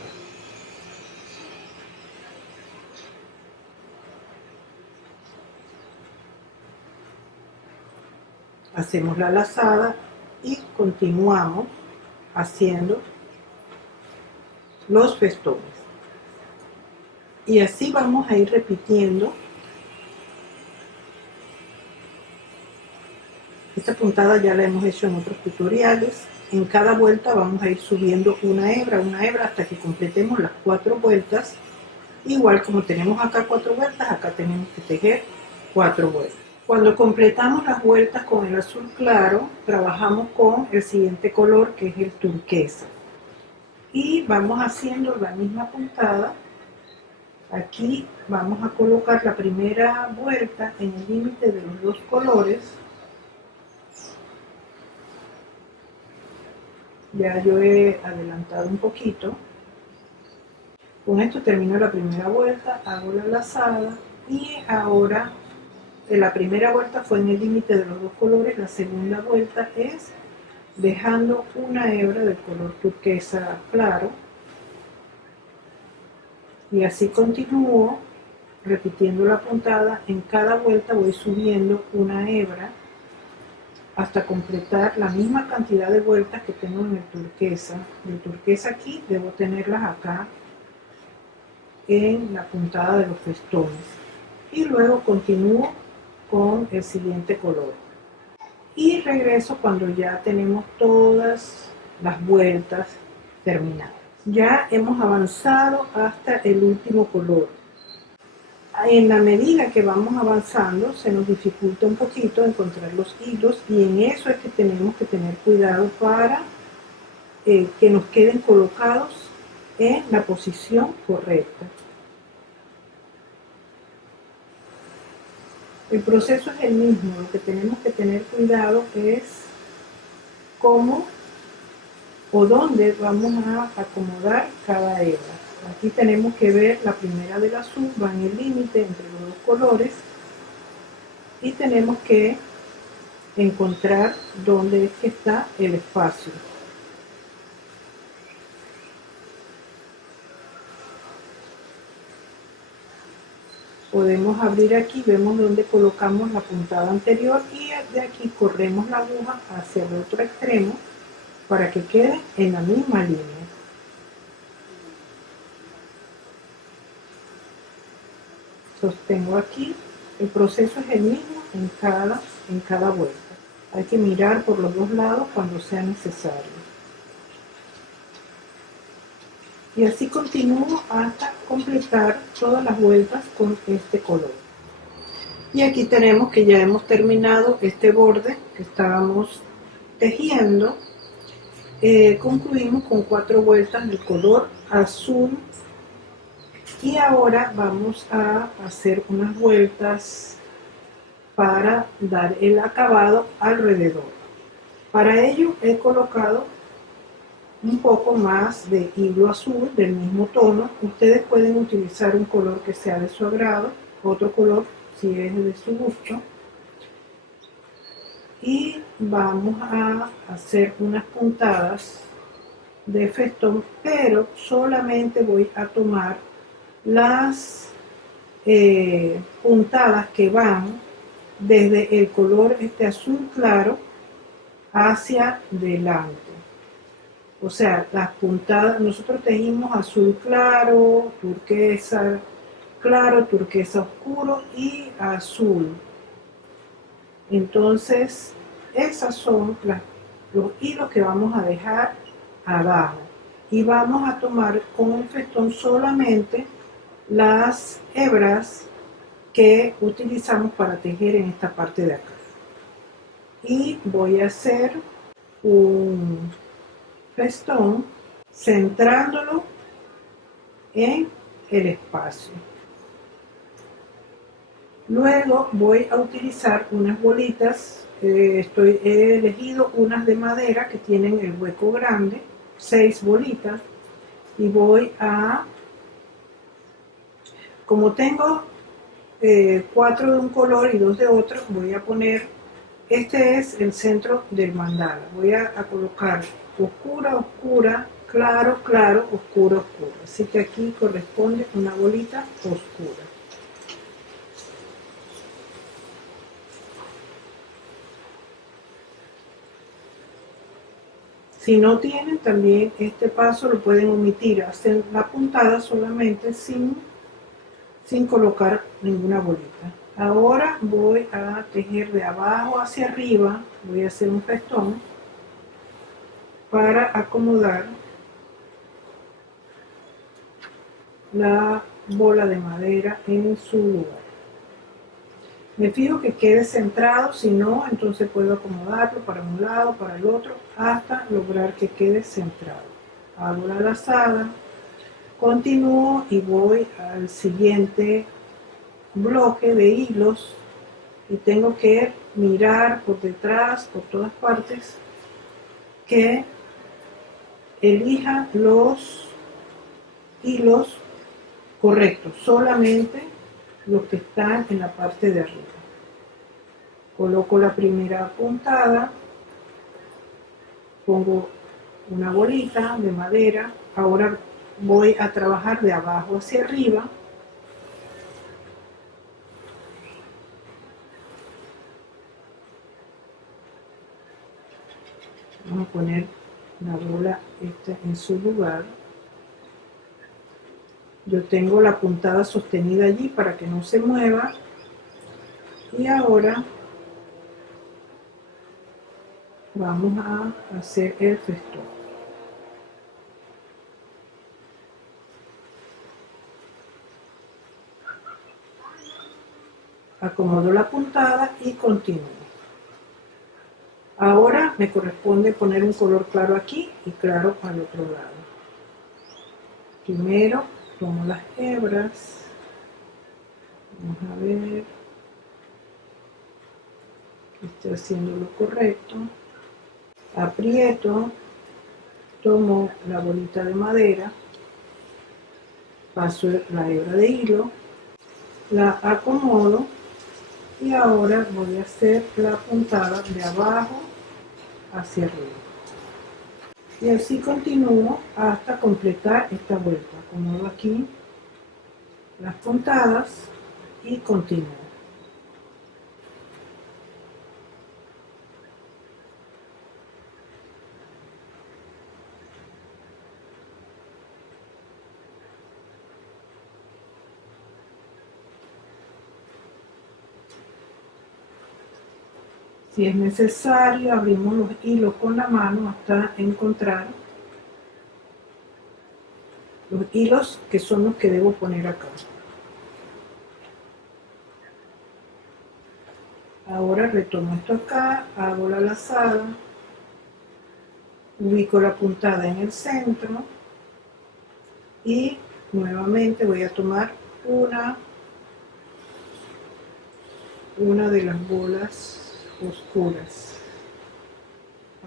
Hacemos la lazada y continuamos haciendo los festones. Y así vamos a ir repitiendo. Esta puntada ya la hemos hecho en otros tutoriales. En cada vuelta vamos a ir subiendo una hebra hasta que completemos las 4 vueltas. Igual como tenemos acá 4 vueltas, acá tenemos que tejer 4 vueltas. Cuando completamos las vueltas con el azul claro, trabajamos con el siguiente color, que es el turquesa. Y vamos haciendo la misma puntada. Aquí vamos a colocar la primera vuelta en el límite de los 2 colores. Ya yo he adelantado un poquito. Con esto termino la primera vuelta, hago la lazada y ahora la primera vuelta fue en el límite de los 2 colores, la segunda vuelta es dejando una hebra del color turquesa claro y así continúo repitiendo la puntada. En cada vuelta voy subiendo una hebra hasta completar la misma cantidad de vueltas que tengo en el turquesa. El turquesa aquí debo tenerlas acá en la puntada de los festones y luego continúo con el siguiente color y regreso cuando ya tenemos todas las vueltas terminadas. Ya hemos avanzado hasta el último color. En la medida que vamos avanzando se nos dificulta un poquito encontrar los hilos y en eso es que tenemos que tener cuidado para que nos queden colocados en la posición correcta. El proceso es el mismo, lo que tenemos que tener cuidado es cómo o dónde vamos a acomodar cada hebra. Aquí tenemos que ver la primera del azul, va en el límite entre los 2 colores y tenemos que encontrar dónde es que está el espacio. Podemos abrir aquí, vemos dónde colocamos la puntada anterior y de aquí corremos la aguja hacia el otro extremo para que quede en la misma línea. Sostengo aquí, el proceso es el mismo en cada vuelta. Hay que mirar por los dos lados cuando sea necesario. Y así continúo hasta completar todas las vueltas con este color. Y aquí tenemos que ya hemos terminado este borde que estábamos tejiendo. Concluimos con 4 vueltas del color azul y ahora vamos a hacer unas vueltas para dar el acabado alrededor. Para ello he colocado un poco más de hilo azul del mismo tono. Ustedes pueden utilizar un color que sea de su agrado, otro color si es de su gusto. Y vamos a hacer unas puntadas de festón, pero solamente voy a tomar las puntadas que van desde el color azul claro hacia delante. O sea, las puntadas, nosotros tejimos azul claro, turquesa claro, turquesa oscuro y azul. Entonces, esos son los hilos que vamos a dejar abajo. Y vamos a tomar con el festón solamente las hebras que utilizamos para tejer en esta parte de acá. Y voy a hacer un festón centrándolo en el espacio. Luego voy a utilizar unas bolitas, he elegido unas de madera que tienen el hueco grande, 6 bolitas, y voy a, como tengo 4 de un color y 2 de otro, voy a poner, este es el centro del mandala, voy a colocar oscura, oscura, claro, claro, oscuro, oscuro, así que aquí corresponde una bolita oscura. Si no tienen también este paso lo pueden omitir, hacen la puntada solamente sin colocar ninguna bolita. Ahora voy a tejer de abajo hacia arriba, voy a hacer un festón para acomodar la bola de madera en su lugar. Me fijo que quede centrado, si no, entonces puedo acomodarlo para un lado, para el otro, hasta lograr que quede centrado. Hago la lazada, continúo y voy al siguiente bloque de hilos y tengo que mirar por detrás, por todas partes, que elija los hilos correctos, solamente los que están en la parte de arriba. Coloco la primera puntada, pongo una bolita de madera, ahora voy a trabajar de abajo hacia arriba. Vamos a poner la bola en su lugar. Yo tengo la puntada sostenida allí para que no se mueva. Y ahora vamos a hacer el festón. Acomodo la puntada y continúo. Ahora me corresponde poner un color claro aquí y claro al otro lado. Primero tomo las hebras. Vamos a ver que estoy haciendo lo correcto. Aprieto, tomo la bolita de madera, paso la hebra de hilo, la acomodo Y ahora voy a hacer la puntada de abajo hacia arriba. Y así continúo hasta completar esta vuelta. Acomodo aquí las puntadas y continúo. Si es necesario, abrimos los hilos con la mano hasta encontrar los hilos que son los que debo poner acá. Ahora retomo esto acá, hago la lazada, ubico la puntada en el centro y nuevamente voy a tomar una de las bolas oscuras.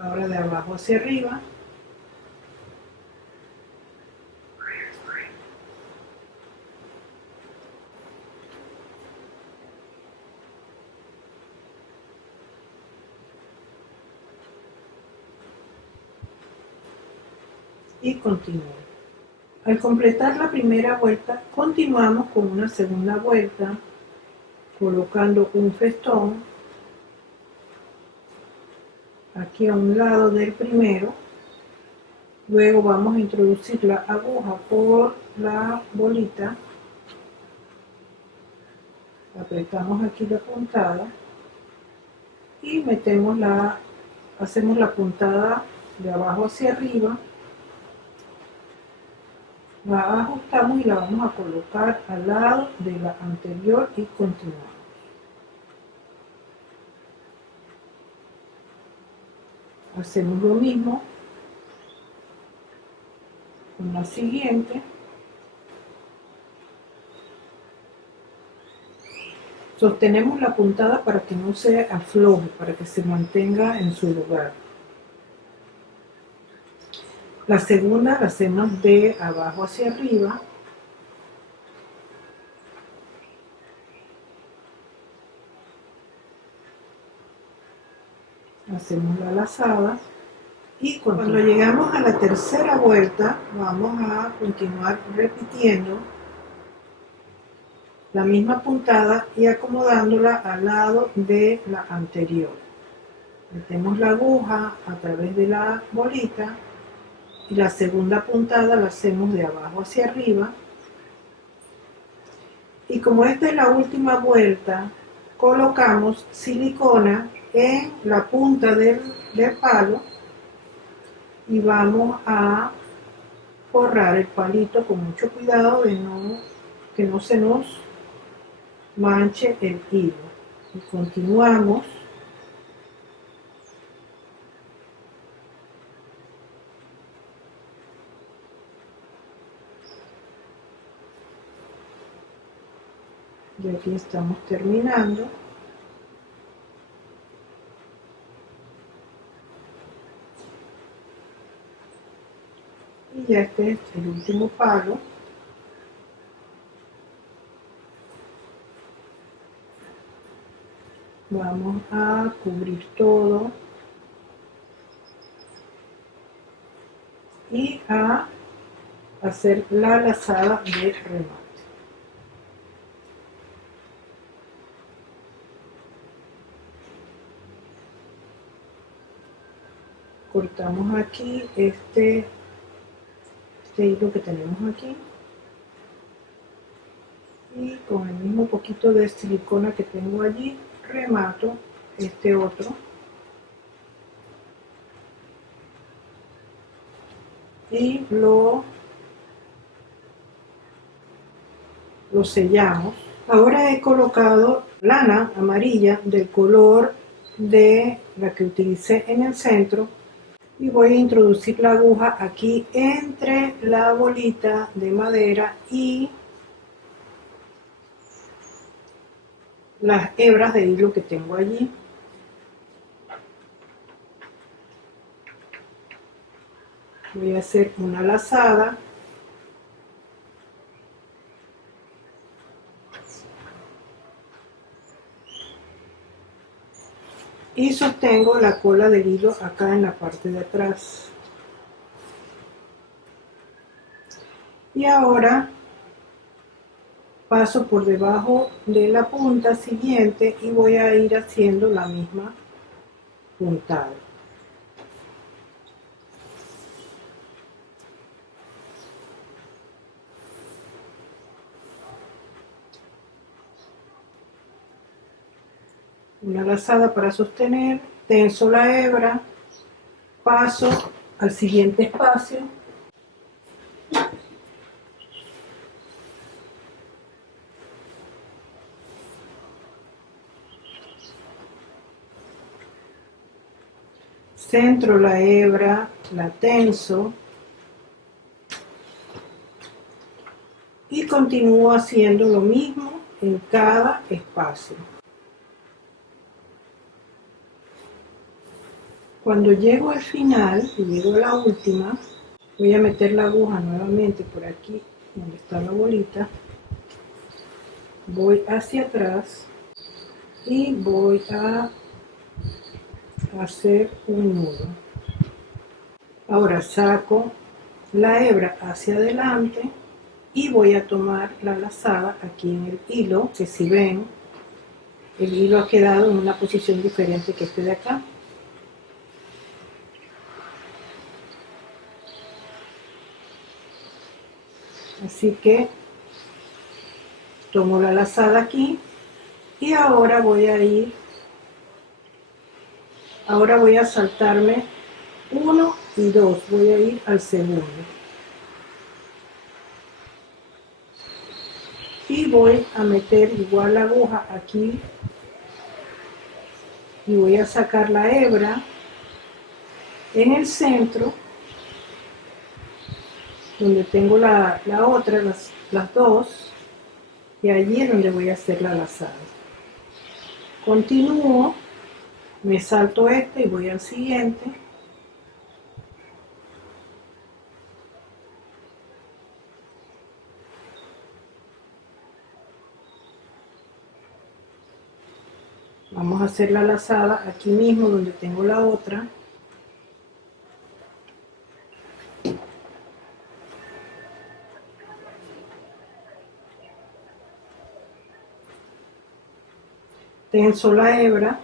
Ahora de abajo hacia arriba. Y continúo. Al completar la primera vuelta, continuamos con una segunda vuelta, colocando un festón aquí a un lado del primero. Luego vamos a introducir la aguja por la bolita, apretamos aquí la puntada y hacemos la puntada de abajo hacia arriba, la ajustamos y la vamos a colocar al lado de la anterior y continuamos. Hacemos lo mismo con la siguiente. Sostenemos la puntada para que no se afloje, para que se mantenga en su lugar. La segunda la hacemos de abajo hacia arriba. Hacemos la lazada y cuando llegamos a la tercera vuelta vamos a continuar repitiendo la misma puntada y acomodándola al lado de la anterior. Metemos la aguja a través de la bolita y la segunda puntada la hacemos de abajo hacia arriba. Y como esta es la última vuelta, colocamos silicona en la punta del palo y vamos a forrar el palito con mucho cuidado de que no se nos manche el hilo. Y continuamos. Y aquí estamos terminando. Y ya este es el último palo. Vamos a cubrir todo y a hacer la lazada de remate. Cortamos aquí este hilo que tenemos aquí y con el mismo poquito de silicona que tengo allí remato este otro y lo sellamos. Ahora he colocado lana amarilla del color de la que utilicé en el centro y voy a introducir la aguja aquí entre la bolita de madera y las hebras de hilo que tengo allí. Voy a hacer una lazada y sostengo la cola del hilo acá en la parte de atrás. Y ahora paso por debajo de la punta siguiente y voy a ir haciendo la misma puntada. Una lazada para sostener, tenso la hebra, paso al siguiente espacio, centro la hebra, la tenso y continúo haciendo lo mismo en cada espacio. Cuando llego al final y llego a la última, voy a meter la aguja nuevamente por aquí donde está la bolita, voy hacia atrás y voy a hacer un nudo. Ahora saco la hebra hacia adelante y voy a tomar la lazada aquí en el hilo, que si ven, el hilo ha quedado en una posición diferente que este de acá. Así que tomo la lazada aquí y ahora voy a saltarme 1 y 2, voy a ir al segundo. Y voy a meter igual la aguja aquí y voy a sacar la hebra en el centro donde tengo la otra, las dos, y allí es donde voy a hacer la lazada. Continúo, me salto este y voy al siguiente. Vamos a hacer la lazada aquí mismo donde tengo la otra. Tenso la hebra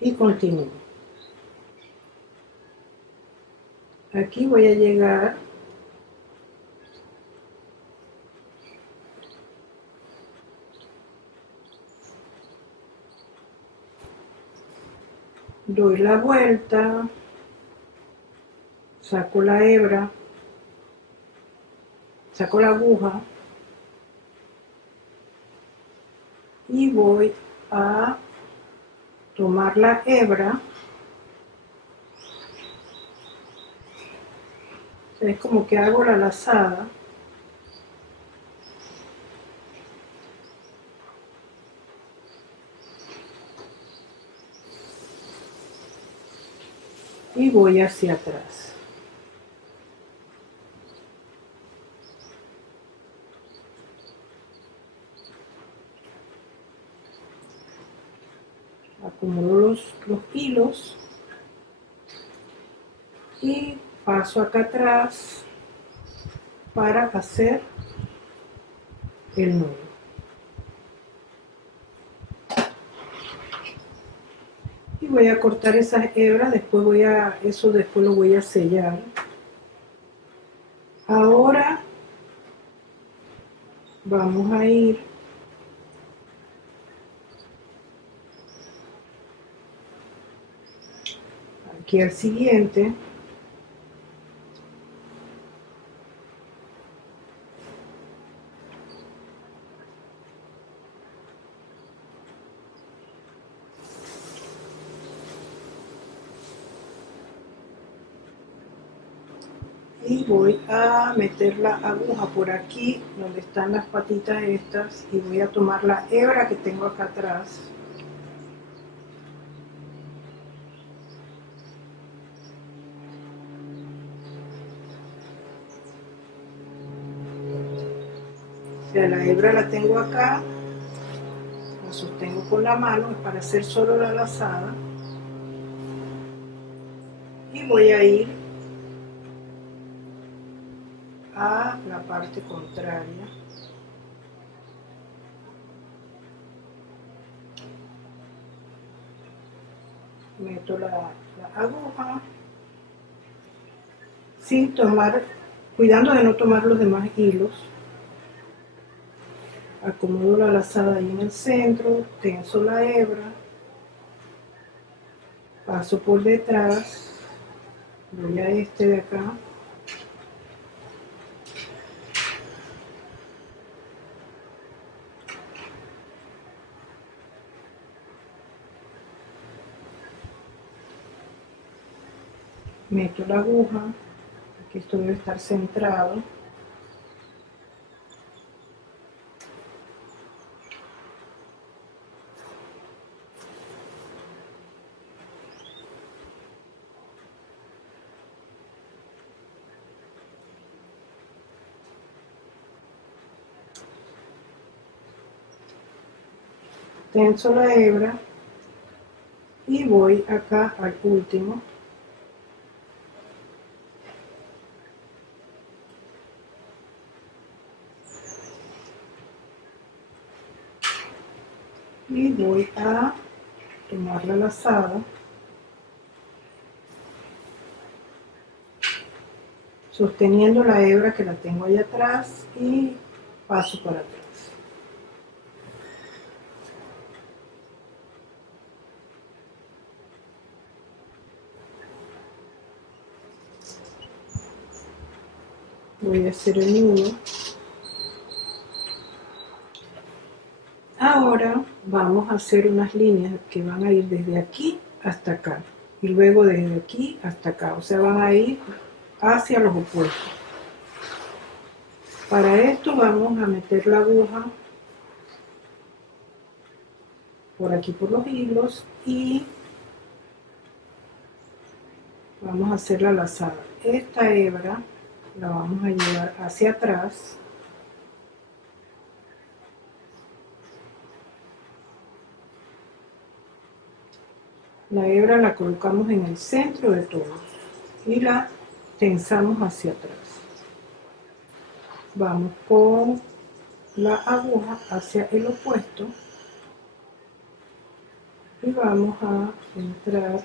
y continúo. Aquí voy a llegar doy la vuelta, saco la hebra, saco la aguja y voy a tomar la hebra. Es como que hago la lazada y voy hacia atrás. Acomodo los hilos y paso acá atrás para hacer el nudo. Y voy a cortar esas hebras, después después lo voy a sellar. Ahora vamos a ir aquí al siguiente. Y voy a meter la aguja por aquí donde están las patitas estas y voy a tomar la hebra que tengo acá atrás. O sea, la hebra la tengo acá sostengo con la mano, es para hacer solo la lazada, y voy a ir a la parte contraria. Meto la aguja sin tomar, cuidando de no tomar los demás hilos. Acomodo la lazada ahí en el centro, tenso la hebra, paso por detrás, voy a este de acá, meto la aguja, aquí esto debe estar centrado, tenso la hebra y voy acá al último, y voy a tomar la lazada, sosteniendo la hebra que la tengo ahí atrás y paso para atrás. Voy a hacer el nudo. Ahora vamos a hacer unas líneas que van a ir desde aquí hasta acá y luego desde aquí hasta acá, o sea, van a ir hacia los opuestos. Para esto vamos a meter la aguja por aquí por los hilos y vamos a hacer la lazada. Esta hebra la vamos a llevar hacia atrás. La hebra la colocamos en el centro de todo y la tensamos hacia atrás. Vamos con la aguja hacia el opuesto y vamos a entrar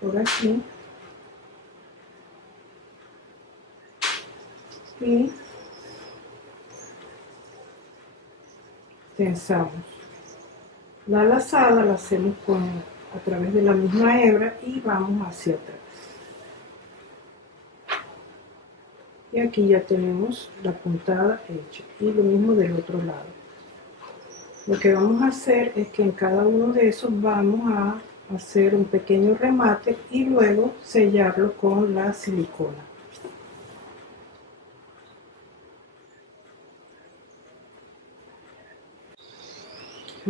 por aquí y tensamos. La lazada la hacemos a través de la misma hebra y vamos hacia atrás. Y aquí ya tenemos la puntada hecha y lo mismo del otro lado. Lo que vamos a hacer es que en cada uno de esos vamos a hacer un pequeño remate y luego sellarlo con la silicona.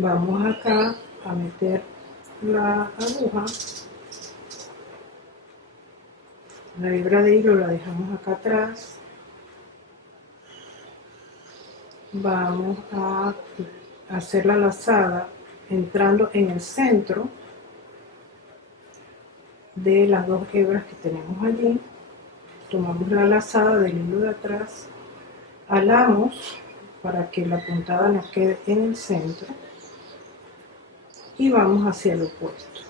Vamos acá a meter la aguja, la hebra de hilo la dejamos acá atrás, vamos a hacer la lazada entrando en el centro de las dos hebras que tenemos allí, tomamos la lazada del hilo de atrás, alamos para que la puntada nos quede en el centro y vamos hacia el opuesto.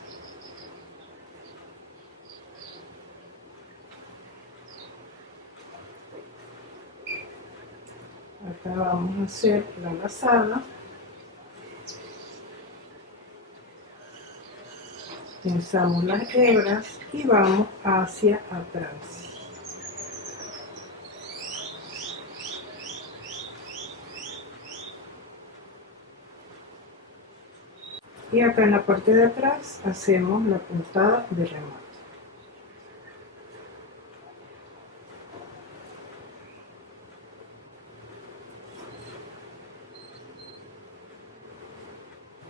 Acá vamos a hacer la lazada, tensamos las hebras y vamos hacia atrás. Y acá en la parte de atrás hacemos la puntada de remate.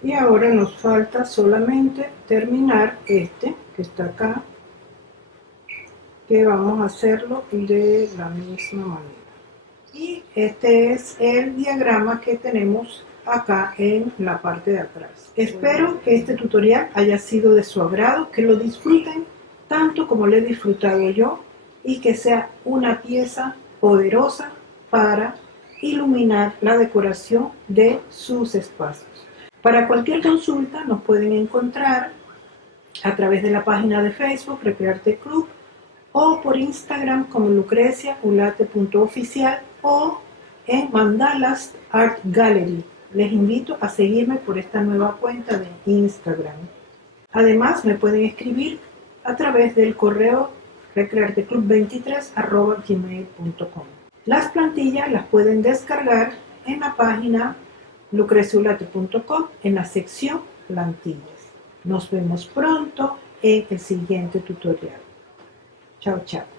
Y ahora nos falta solamente terminar este que está acá, que vamos a hacerlo de la misma manera. Y este es el diagrama que tenemos acá en la parte de atrás. Espero que este tutorial haya sido de su agrado, que lo disfruten tanto como lo he disfrutado yo y que sea una pieza poderosa para iluminar la decoración de sus espacios. Para cualquier consulta nos pueden encontrar a través de la página de Facebook Recrearte Club o por Instagram como lucreciaulate.oficial o en Mandalas Art Gallery. Les invito a seguirme por esta nueva cuenta de Instagram. Además me pueden escribir a través del correo recrearteclub23@gmail.com. Las plantillas las pueden descargar en la página lucreciaulate.com en la sección plantillas. Nos vemos pronto en el siguiente tutorial. Chao, chao.